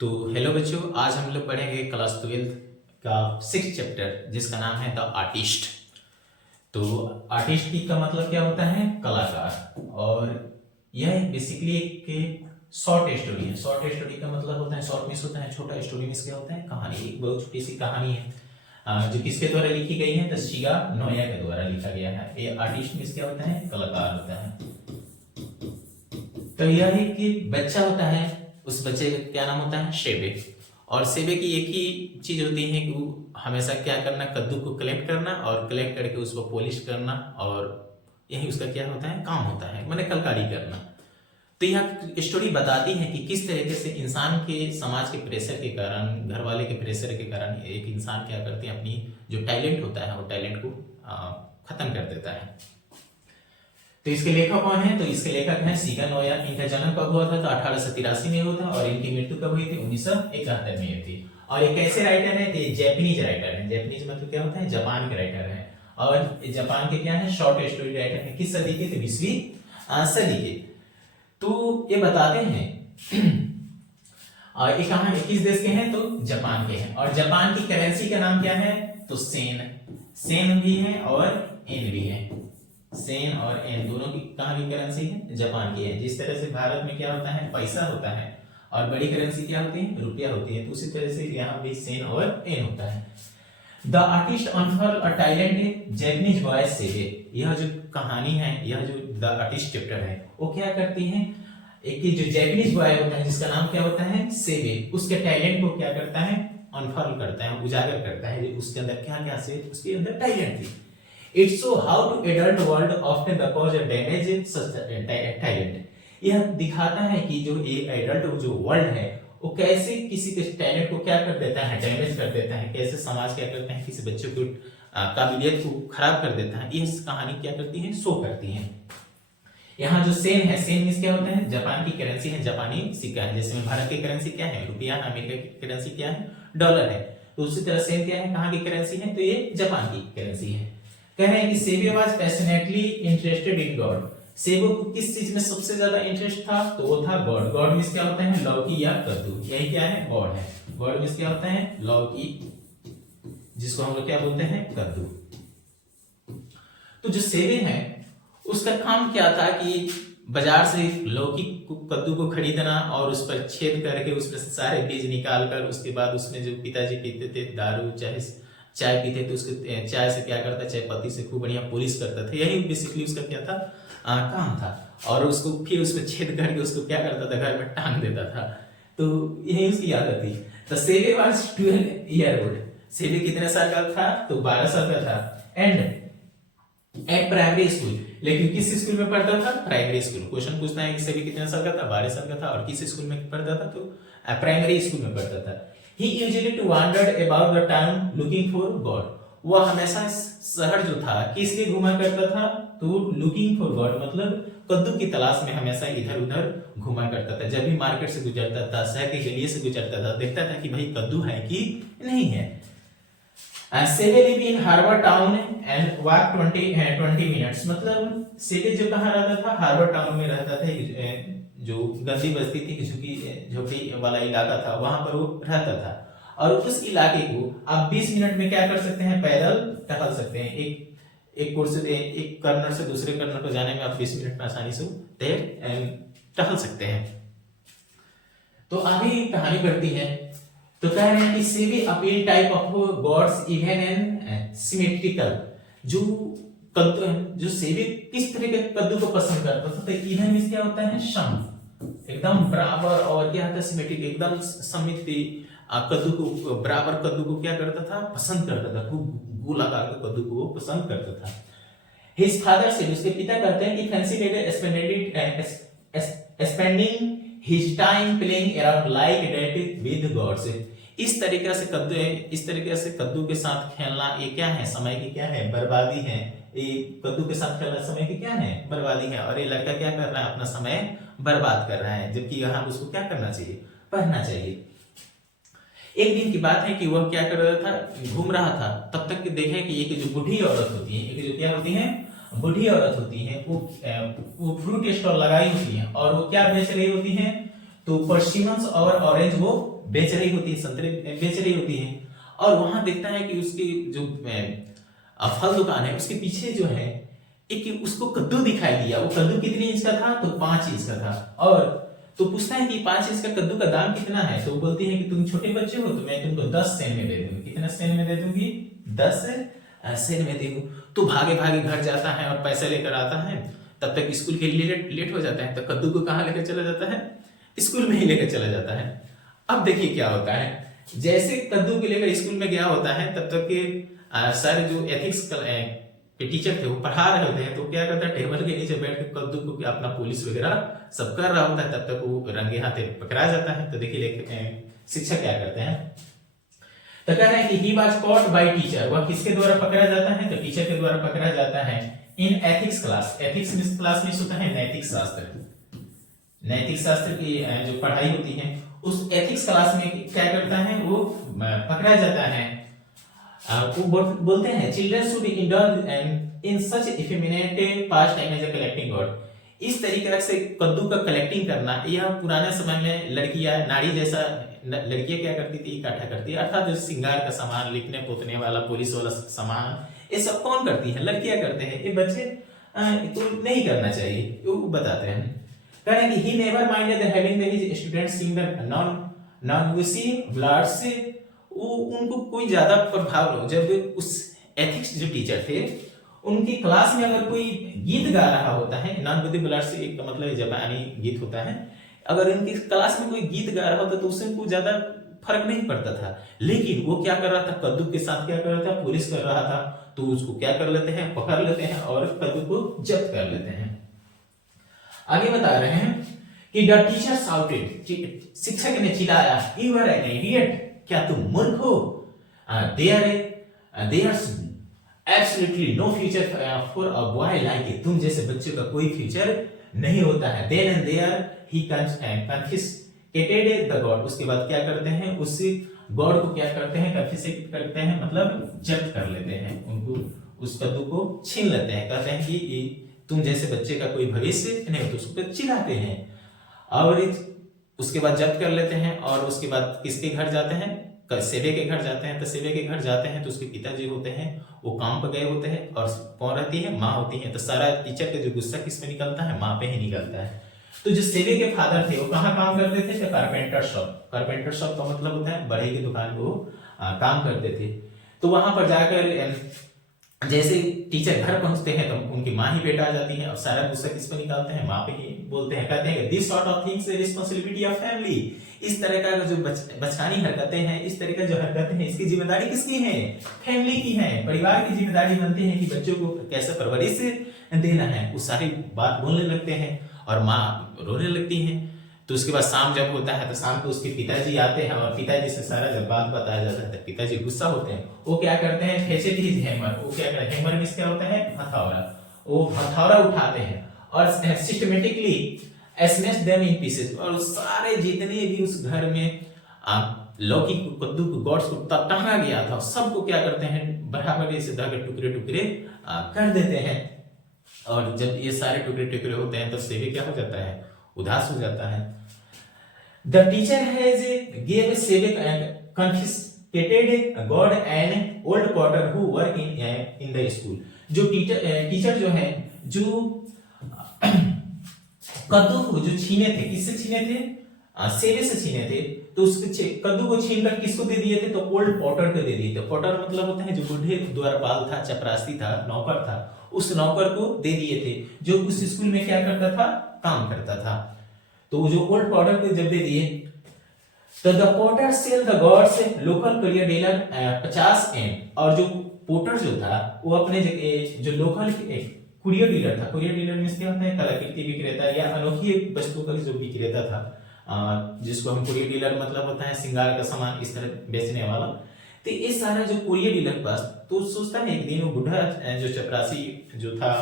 तो हेलो बच्चों, आज हम लोग पढ़ेंगे क्लास 12 का 6 चैप्टर जिसका नाम है द आर्टिस्ट। तो आर्टिस्ट की का मतलब क्या होता है? कलाकार। और यह बेसिकली एक शॉर्ट स्टोरी है। शॉर्ट स्टोरी का मतलब होता है शॉर्ट मीन्स होता है छोटा, स्टोरी मीन्स क्या होता है? कहानी। एक बहुत छोटी सी कहानी है जो किसके द्वारा लिखी गई है? द शिगा नोया के द्वारा लिखा गया है। ये आर्टिस्ट मीन्स क्या होता है? कलाकार होता है। तो यह है कि बच्चा होता है, उस बच्चे का क्या नाम होता है? सेबे। और सेबे की एक ही चीज होती है कि वो हमेशा क्या करना? कद्दू को कलेक्ट करना और कलेक्ट करके उसको पॉलिश करना, और यही उसका क्या होता है? काम होता है, माने कलकारी करना। तो यह स्टोरी बताती है कि किस तरीके से इंसान के समाज के प्रेशर के कारण, घर वाले के प्रेशर के कारण एक इंसान क्या करते हैं, अपनी जो टैलेंट होता है वो टैलेंट को खत्म कर देता है। तो इसके लेखक कौन है? तो इसके लेखक हैं शिगा नोया। इनका जन्म कब हुआ था? तो 1883 में हुआ था। और इनकी मृत्यु कब हुई थी? 1971 में हुई थी। और ये कैसे राइटर है? तो ये जैपनीज राइटर है। जैपनीज मतलब क्या होता है? जापान के राइटर है। और जापान के क्या है? शॉर्ट स्टोरी राइटर है। किस सदी के? तो 20वीं सदी के। तो ये बताते हैं और ये कहा किस देश के हैं? तो जापान के हैं। और जापान की करेंसी का नाम क्या है? तो सेन। सेन भी है और एन भी है। सेन और एन दोनों की कहां की करेंसी है? जापान की है। जिस तरह से भारत में क्या होता है? पैसा होता है और बड़ी करेंसी क्या होती है? रुपया होती है। तो उसी तरह से यहाँ भी सेन और एन होता है। The artist unfurl a talent Japanese boy Seibei. यह जो कहानी है, यह जो द आर्टिस्ट चैप्टर है, वो क्या करती है? एक जो जैपनीज बॉय होता है जिसका नाम क्या होता है? सेवे, उसके टैलेंट को क्या करता है? अनफर्ल करता है, उजागर करता है। उसके अंदर क्या क्या से उसके अंदर टैलेंट थी। It show how to adult world often the cause of damage in such talent। यह दिखाता है कि जो एक एडल्ट जो वर्ल्ड है वो कैसे किसी के टैलेंट को क्या कर देता है? डैमेज कर देता है। कैसे समाज क्या करता है? किसी बच्चे को काबिलियत को खराब कर देता है। ये कहानी क्या करती है? शो करती है। यहाँ जो सेन है, सेन मीन्स क्या होता है? जापान की करेंसी है, जापानी सिक्का है। जैसे भारत की करेंसी क्या है? रुपया। अमेरिका की करेंसी क्या है? डॉलर है। तो उसी तरह सेन क्या है? कहाँ की करेंसी है? तो ये जापान की करेंसी है। कह रहे हैं कि Seibei was passionately interested in gourds. Seibei को किस चीज में सबसे ज्यादा इंटरेस्ट था? तो वो था गॉड। गॉड मीन्स क्या होता है? लौकी या कद्दू। यही क्या है? गॉड है। गॉड मीन्स क्या होता है? लौकी, जिसको हम लोग क्या बोलते हैं? कद्दू। तो जो सेबे है उसका काम क्या था कि बाजार से लौकी को, कद्दू को खरीदना और उस पर छेद करके उसमें से सारे बीज निकाल कर उसके बाद उसमें जो पिताजी पीते थे दारू, चाहे चाय पीते थे, उसके चाय से क्या करता? चाय पत्ती से खूब बढ़िया पॉलिश करता था। यही बेसिकली उसका क्या था? काम था। और उसको फिर उसमें छेद करके उसको क्या करता था? घर में टांग देता था। तो यही उसकी आदत थी। तो सेबे वाज 12 ईयर ओल्ड। सेबे कितने साल का था? तो 12 साल का था। And eight primary school. लेकिन किस स्कूल में पढ़ता था? Primary school. क्वेश्चन पूछता है कि सभी कितने साल का था? 12 साल का था। और किस स्कूल में पढ़ता था? तो प्राइमरी स्कूल में पढ़ता था। He usually to wandered about the town looking for gourds. वह हमेशा शहर जो था किस लिए घुमा करता था? तो लुकिंग फॉर गॉड मतलब कद्दू की तलाश में हमेशा इधर उधर घुमा करता था। जब भी मार्केट से गुजरता था, शहर के गलिए से गुजरता था, देखता था कि भाई कद्दू है कि नहीं है। सेवे live in harbour town and walk 20 minutes. मतलब सेवे जो कहाँ रहता था? हार्बर टाउन में रहता था। जो गंदी बस्ती थी, झोपड़ी वाला इलाका था, वहां पर वो रहता था। और उस इलाके को आप 20 मिनट में क्या कर सकते हैं? पैदल टहल सकते हैं। एक कोर्स से एक कर्नर से दूसरे कर्नर को जाने में आप 20 मिनट में आसानी से टहल सकते हैं। तो आगे कहानी बढ़ती है। तो कह रहे हैं कि सेवी appeal type of gods even and symmetrical. जो कद्दू, जो सेवी किस तरह के कद्दू को पसंद करता था? तो इवन मींस क्या होता है? सम, एकदम बराबर। और क्या होता है? सिमेट्रिक, एकदम सममित कद्दू को, बराबर कद्दू को क्या करता था? पसंद करता था। खूब गोलाकार के कद्दू को वो पसंद करता था। हिज फादर से, उसके पिता कहते हैं कि fancy spending his time playing around like that with gods. इस तरीके से कद्दू के साथ खेलना ये क्या है? समय की क्या है? बर्बादी है। ये कद्दू के साथ खेलना समय की क्या है? बर्बादी है। और ये लड़का क्या कर रहा है? अपना समय बर्बाद कर रहा है। जबकि यहाँ उसको क्या करना चाहिए? पढ़ना चाहिए। एक दिन की बात है कि वह क्या कर रहा था? घूम रहा था। तब तक देखे कि एक जो बूढ़ी औरत होती है, एक जो क्या होती है? बूढ़ी औरत होती है, वो फ्रूट स्टॉल लगाई होती है। और वो क्या बेच रही होती है? तो परसिमन्स और ऑरेंज वो बेच रही होती है, संतरे बेच रही होती है। और वहां देखता है कि उसकी जो फल दुकान है उसके पीछे जो है एक उसको कद्दू दिखाई दिया। वो कद्दू कितने इंच का था? तो 5 इंच का था। और तो पूछता है कि 5 इंच का कद्दू का दाम कितना है? तो वो बोलती है कि तुम छोटे बच्चे हो तो मैं तुमको 10 सेन में दे दूंगी। कितना सेन में दे दूंगी? 10 सेन में दे दूं। तो भागे भागे घर जाता है और पैसा लेकर आता है। तब तक स्कूल के लिए लेट हो जाता है। तो कद्दू को कहाँ लेकर चला जाता है? स्कूल में ही लेकर चला जाता है। अब देखिए क्या होता है, जैसे कद्दू को लेकर स्कूल में गया होता है तब तक के सारे जो एथिक्स के टीचर थे वो पढ़ा रहे होते हैं। तो क्या करता है, टेबल के नीचे बैठ के कद्दू को अपना पुलिस वगैरह सब कर रहा होता है। तब तक वो रंगे हाथे पकड़ा जाता है। तो देखिए शिक्षक क्या करते हैं, तो कह रहे हैं कि he was caught by teacher. वह किसके द्वारा पकड़ा जाता है? तो टीचर के द्वारा पकड़ा जाता है इन एथिक्स क्लास। एथिक्स क्लास में होता है नैतिक शास्त्र। नैतिक शास्त्र की जो पढ़ाई होती है उस एथिक्स क्लास में क्या करता है, वो पकड़ा जाता है। वो बोलते हैं children should indulge in such effeminate pastime as a collecting gourds. इस तरीके से कद्दू का कलेक्टिंग करना यह पुराने समय में लड़कियां नाड़ी जैसा लड़कियां क्या करती थी, इकट्ठा करती है। अर्थात जो श्रृंगार का सामान, लिखने पोतने वाला, पुलिस वाला सामान, ये सब कौन करती है? लड़कियां करते हैं। ये बच्चे तो नहीं करना चाहिए, वो बताते हैं। कह रहे हैं कि he never minded having his students sing the non-noisy words। वो उनको कोई ज्यादा प्रभाव, जब उस एथिक्स जो टीचर थे उनकी क्लास में अगर कोई गीत गा रहा होता है, नॉन बुद्धि ब्लड से एक मतलब जापानी गीत होता है, अगर उनकी क्लास में कोई गीत गा रहा होता तो उससे उनको ज्यादा फर्क नहीं पड़ता था। लेकिन वो क्या कर रहा था, कद्दू के साथ क्या कर रहा था, पुलिस कर रहा था। तो उसको क्या कर लेते हैं, पकड़ लेते हैं और कद्दू को जब्त कर लेते हैं। आगे बता रहे हैं कि द टीचर शाउटेड, शिक्षक ने चिल्लाया, यू आर एन इडियट, क्या तुम मूर्ख हो? There absolutely no future for a boy like you. तुम जैसे बच्चे का कोई फ्यूचर नहीं होता है। Then and there he confiscated the god. उसके बाद क्या करते हैं, उस गॉड को क्या करते हैं, कन्फिस्केट करते हैं, मतलब जब्त कर लेते हैं। उनको उस कद्दू को छीन लेते हैं। कहते हैं कि तुम जैसे बच्चे का कोई भविष्य नहीं, तो उसको चिढ़ाते हैं और उसके बाद जब्त कर लेते हैं। और उसके बाद किसके घर जाते हैं, सेवे के घर जाते हैं। तो सेवे के घर जाते हैं तो उसके पिताजी होते हैं, वो काम पर गए होते हैं। और कौन रहती है, माँ होती है। तो सारा टीचर का जो गुस्सा किस पे निकलता है, माँ पे ही निकलता है। तो जो सेवे के फादर थे वो कहाँ काम करते थे, तो कारपेंटर शॉप। कारपेंटर शॉप का मतलब होता है बढ़ई की दुकान, वो काम करते थे। तो वहां पर जाकर जैसे टीचर घर पहुंचते हैं तो उनकी माँ ही बेटा आ जाती है और सारा गुस्सा किस पे निकालते हैं, माँ पे ही बोलते हैं। कहते हैं this sort of things responsibility of family. इस तरह का जो बचकानी हरकतें हैं, इस तरह का जो हरकतें हैं, इसकी जिम्मेदारी किसकी है, फैमिली की है। परिवार की जिम्मेदारी बनती है कि बच्चों को कैसे परवरिश देना है। वो सारी बात बोलने लगते हैं और माँ रोने लगती है। तो उसके बाद शाम जब होता है तो शाम को उसके पिताजी आते हैं और पिताजी से सारा जब बात बताया जाता है तो पिताजी गुस्सा होते हैं। वो क्या करते हैं, फेचेट हिज हैमर। वो क्या करते हैं, हैमर मींस क्या होता है, हथौड़ा। वो हथौड़ा उठाते हैं और systematically smash them in pieces. और सारे जितने भी उस घर में लौकी कद्दू को गॉड्स को टांगा गया था सबको क्या करते हैं, बराबर से धागे टुकड़े टुकड़े कर देते हैं। और जब ये सारे टुकड़े टुकड़े होते हैं तो सेवे क्या हो जाता है, उदास हो जाता है। द टीचर हैज गिव सेवे confiscated God an old Potter who work in the school. जो टीचर जो है, जो कद्दू को जो छीने थे, किससे छीने थे, सेवे से छीने थे। तो उसको कद्दू को छीनकर किसको दे दिए थे, तो ओल्ड पॉटर को दे दिए थे। पॉटर मतलब होता है जो बूढ़े द्वारपाल था, चपरासी था, नौकर था, उस नौकर को दे दिए थे जो उस स्कूल में क्या करता था, काम करता था। तो जो ओल्ड पॉटर को जब दे दिए तो the potter sell the gourds local courier dealer 50 एम। और जो पोटर जो था वो अपने जो लोकल कुरियर डीलर था, कुरियर डीलर में क्या होता है, कलाकृति विक्रेता या अनोखी वस्तुओं का जो विक्रेता था, जिसको हम कुरियर डीलर मतलब होता है श्रृंगार का सामान इस तरह बेचने वाला। तो ये सारा जो कुरियर डीलर पास, तो सोचता है एक दिन वो बूढ़ा जो चपरासी जो था,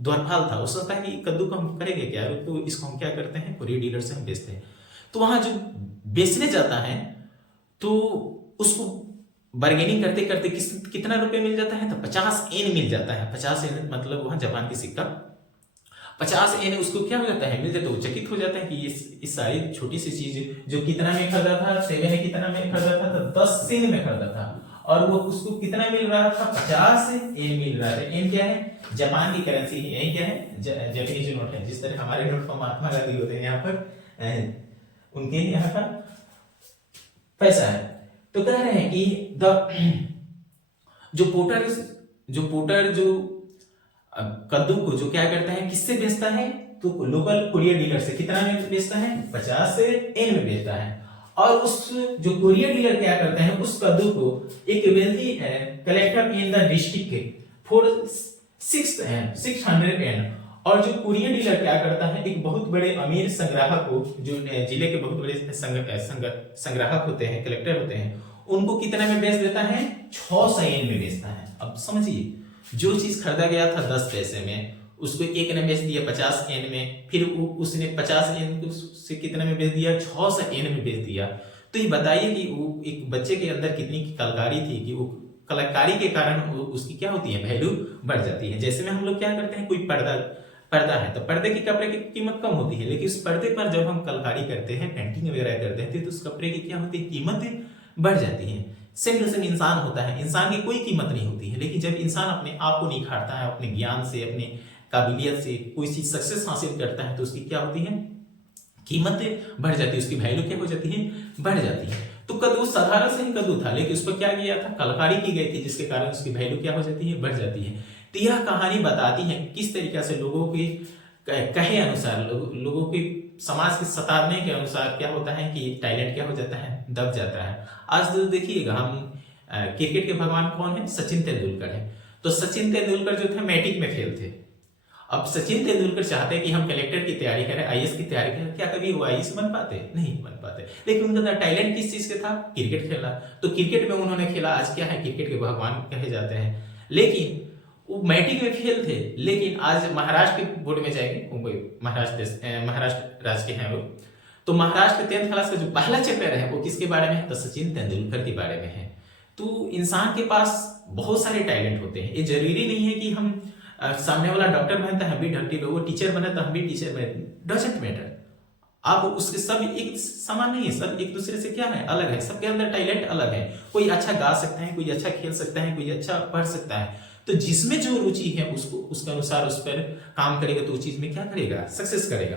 द्वारपाल था, वो सोचता है कि कद्दू को हम करेंगे क्या, तो इसको हम क्या करते हैं, कुरियर डीलर से हम बेचते हैं। तो वहां जो बेचने जाता है तो उसको बार्गेनिंग करते करते कितना रुपए मिल जाता है, तो 50 एन मिल जाता है। 50 एन मतलब वहां जापान की सिक्का 50 एन उसको क्या हो जाता है, मिल जाता है, वो चकित हो जाता है कि इस सारी छोटी सी चीज जो कितना में खरीदा था, 7 कितना में खरीदा था, तो 10 सेन में खरीदा था, और वो उसको कितना मिल रहा था, 50 एन मिल रहा था। एन क्या है, जापान की करेंसी है, यही क्या है, जापानीज नोट है। जिस तरह हमारे नोट पर महात्मा गांधी होते हैं, यहाँ पर उनके यहाँ का पैसा है। तो कह रहे हैं कि जो पोटर जो कद्दू को जो क्या करता है, किससे बेचता है, तो लोकल कुरियर डीलर से कितना में बेचता है, 50 से एन में बेचता है। और उस जो कुरियर डीलर क्या करता है, उस कद्दू को एक wealthy collector in the district for 600 एन। और जो कुरियर डीलर क्या करता है, एक बहुत बड़े अमीर संग्राहक को, जो जिले के बहुत बड़े संग्राहक होते हैं, कलेक्टर होते हैं, उनको कितना में बेच देता है, 600 एन में बेचता है। अब समझिए, जो चीज खरीदा गया था 10 पैसे में, उसको एक ने बेच दिया 50 एन में, फिर उसने 50 एन से कितना में बेच दिया, 600 एन में बेच दिया। तो ये बताइए कि वो एक बच्चे के अंदर कितनी कलाकारी थी कि वो कलाकारी के कारण उसकी क्या होती है, वैल्यू बढ़ जाती है। जैसे में हम लोग क्या करते हैं, कोई पर्दा है तो पर्दे के कपड़े की कीमत कम होती है, लेकिन उस पर्दे पर जब हम कलाकारी करते हैं, पेंटिंग वगैरह करते हैं, तो उस कपड़े की क्या होती है, कीमत बढ़ जाती है। सेम टू सेम इंसान होता है, इंसान की कोई कीमत नहीं होती है, लेकिन जब इंसान अपने आप को निखारता है, अपने ज्ञान से, अपने काबिलियत से कोई चीज सक्सेस हासिल करता है, तो उसकी क्या होती है, कीमत बढ़ जाती है, उसकी वैल्यू क्या हो जाती है, बढ़ जाती है। तो कद्दू साधारण से ही कद्दू था, लेकिन उस पर क्या किया था, कलाकारी की गई थी, जिसके कारण उसकी वैल्यू क्या हो जाती है, बढ़ जाती है। तो यह कहानी बताती है किस तरीके से लोगों की कहे अनुसार, लोगों की समाज के सतारने के अनुसार क्या होता है कि टैलेंट क्या हो जाता है, दब जाता है। आज तो देखिएगा, हम क्रिकेट के भगवान कौन है, सचिन तेंदुलकर है। तो सचिन तेंदुलकर जो थे मैट्रिक में फेल थे। अब सचिन तेंदुलकर चाहते हैं कि हम कलेक्टर की तैयारी करें, आईएएस की तैयारी करें, क्या कभी वो आईएएस बन पाते, नहीं बन पाते। लेकिन उनका टैलेंट किस चीज से था, क्रिकेट खेलना। तो क्रिकेट में उन्होंने खेला, आज क्या है, क्रिकेट के भगवान कहे जाते हैं। लेकिन वो मैट्रिक में फेल थे, लेकिन आज महाराष्ट्र के बोर्ड में जाएंगे, महाराष्ट्र राज्य के हैं वो, तो महाराष्ट्र के 10th क्लास का जो पहला चैप्टर है वो किसके बारे में है, तो सचिन तेंदुलकर के बारे में है। तो इंसान के पास बहुत सारे टैलेंट होते हैं। ये जरूरी नहीं है कि हम सामने वाला डॉक्टर बनता है हम भी डॉक्टर, वो टीचर बने तो हम भी टीचर बने, डजंट मैटर। आप उसके सब एक समान नहीं है, सब एक दूसरे से क्या है, अलग है। सबके अंदर टैलेंट अलग है। कोई अच्छा गा सकता है, कोई अच्छा खेल सकता है, कोई अच्छा पढ़ सकता है। तो जिसमें जो रुचि है उसको उसके अनुसार उस पर काम करेगा, तो उस चीज में क्या करेगा, सक्सेस करेगा।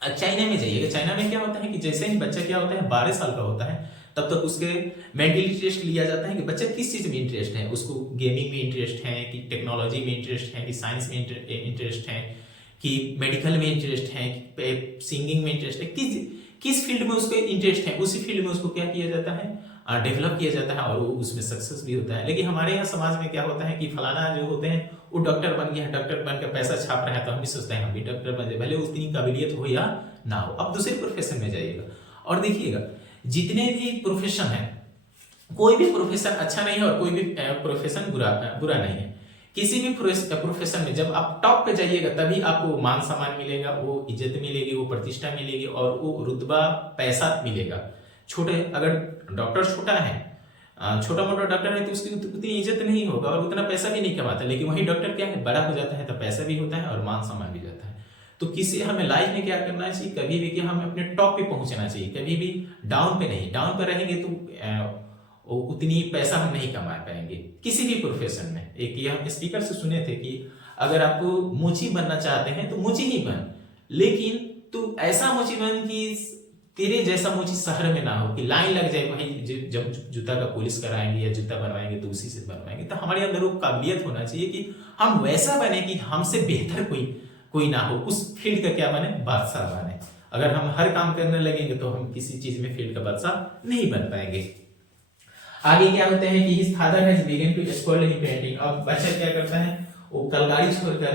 चाइना में जाइएगा, चाइना में क्या होता है कि जैसे ही बच्चा क्या होता है 12 साल का होता है, तब तक उसके मेंटली टेस्ट लिया जाता है कि बच्चा किस चीज में इंटरेस्ट है, उसको गेमिंग में इंटरेस्ट है कि टेक्नोलॉजी में इंटरेस्ट है कि साइंस में इंटरेस्ट है कि मेडिकल में इंटरेस्ट है कि सिंगिंग में इंटरेस्ट है, किस फील्ड में उसको इंटरेस्ट है, उसी फील्ड में उसको क्या किया जाता है, डेवलप किया जाता है, और वो उसमें सक्सेस भी होता है। लेकिन हमारे यहाँ समाज में क्या होता है कि फलाना जो होते हैं वो डॉक्टर बन गया, डॉक्टर बनकर पैसा छाप रहा है, तो हम भी सोचते हैं हम भी डॉक्टर बन जाए, भले उतनी काबिलियत हो या ना हो। अब दूसरे प्रोफेशन में जाइएगा और देखिएगा, जितने भी प्रोफेशन है, कोई भी प्रोफेशन अच्छा नहीं है और कोई भी प्रोफेशन बुरा नहीं है। किसी भी प्रोफेशन में जब आप टॉप पे जाइएगा तभी आपको मान सम्मान मिलेगा, वो इज्जत मिलेगी, वो प्रतिष्ठा मिलेगी और वो रुतबा पैसा मिलेगा। छोटे अगर डॉक्टर छोटा है, छोटा मोटा डॉक्टर है, तो उसकी उतनी इज्जत नहीं होगा और उतना पैसा भी नहीं कमाता। लेकिन वही डॉक्टर क्या है, बड़ा हो जाता है तो पैसा भी होता है और मान सम्मान भी जाता है। तो किसी हमें लाइफ में क्या करना चाहिए, कभी भी कि हमें अपने टॉप पे पहुंचना चाहिए, कभी भी डाउन पे नहीं। डाउन पे रहेंगे तो उतनी पैसा हम नहीं कमा पाएंगे किसी भी प्रोफेशन में। एक ये हम स्पीकर से सुने थे कि अगर आपको मोची बनना चाहते हैं तो मोची ही बन, लेकिन तू ऐसा मोची बन कि तेरे जैसा मोची शहर में ना हो कि लाइन लग जाए वहीं, जब जूता का पॉलिश कराएंगे या जूता बनवाएंगे तो उसी से बनवाएंगे। तो हमारे अंदर वो काबिलियत होना चाहिए कि हम वैसा बने कि हमसे बेहतर कोई ना हो, उस फील्ड का क्या बने, बादशाह बने। अगर हम हर काम करने लगेंगे तो हम किसी चीज में फील्ड का बादशाह नहीं बन पाएंगे। आगे क्या होते हैं कि his father has begun to spoil his painting। अब बच्चा क्या करता है, वो कलकारी छोड़कर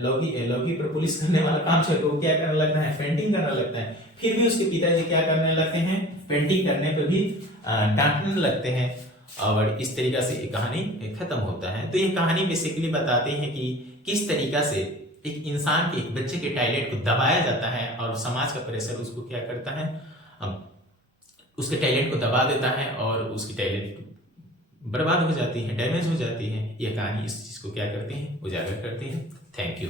लौकी पर पुलिस करने वाला काम छोड़कर वो क्या करने लगता है, पेंटिंग करने लगता है। फिर भी उसके पिताजी क्या करने लगते हैं, पेंटिंग करने पर भी डांटने लगते हैं। और इस तरीका से ये कहानी खत्म होता है। तो ये कहानी बेसिकली बताते हैं कि किस तरीका से एक इंसान के, एक बच्चे के टैलेंट को दबाया जाता है और समाज का प्रेशर उसको क्या करता है, उसके टैलेंट को दबा देता है और उसकी टैलेंट बर्बाद हो जाती है, डैमेज हो जाती है। यह कहानी इस चीज को क्या करती है, उजागर करती है। Thank you.